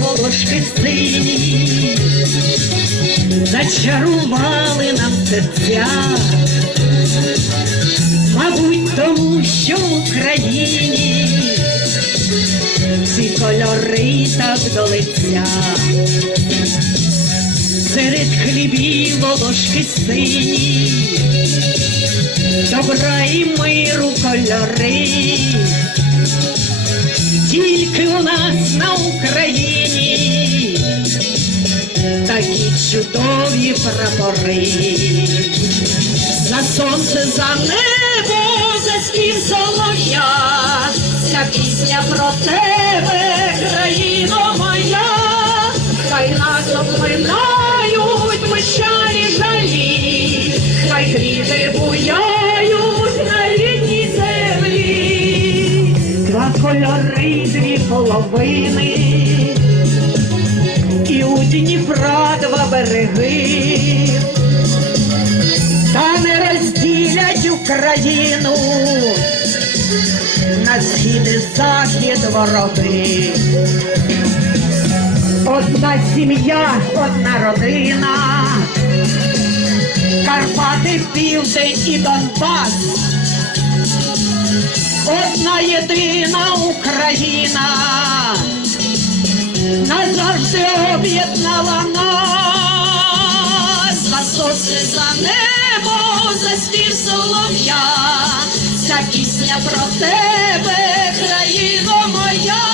Волошки сині зачарували нам серця, мабуть, тому що в Україні всі кольори так до лиця. Серед хлібів волошки сині, добра і миру кольори. Тільки у нас на Україні такі чудові прапори. За сонце, за небо, за спів солов'я, ця пісня про тебе, кольори, дві половини, і у Дніпра два береги та не розділять Україну на схід і захід вороги. Одна сім'я, одна родина, Карпати, Південь і Донбас. Одна єдина Україна. Назавжди об'єднала нас. За сонце, за небо, за спів солов'я, ця пісня про тебе, країно моя,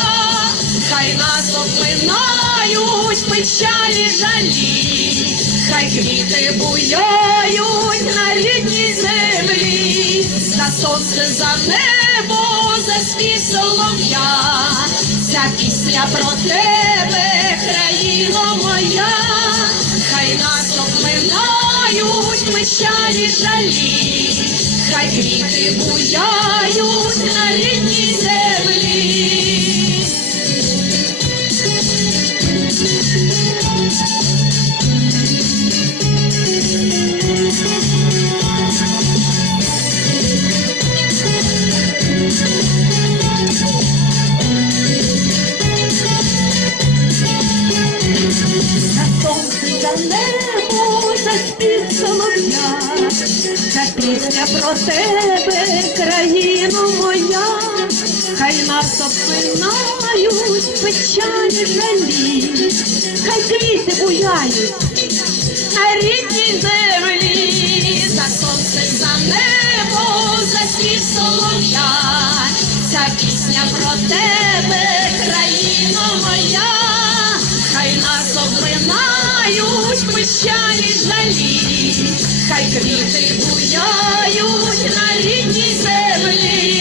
хай нас обминають печалі жалі, хай квіти буяють за сонце, за небо, за спів солов'я, ця пісня про тебе, країно моя, хай нас обминають печалі жалі, хай квіти буяють на рідній землі. Небо, за спів солов'я, ця пісня про тебе, країно моя, хай нас обминають печалі жалі, хай квіти буяють на рідній землі, за сонце, за небо, за солов'я, ця пісня про тебе, обминають печалі жалі, хай квіти буяють на рідній землі.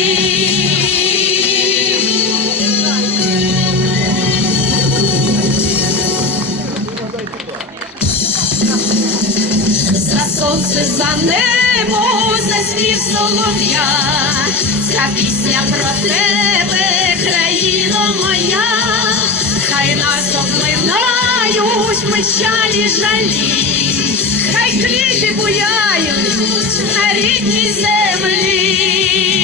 За сонце, за небо, за спів солов'я, ця пісня про тебе, країно печалі жалі, хай квіти буяють на рідній землі.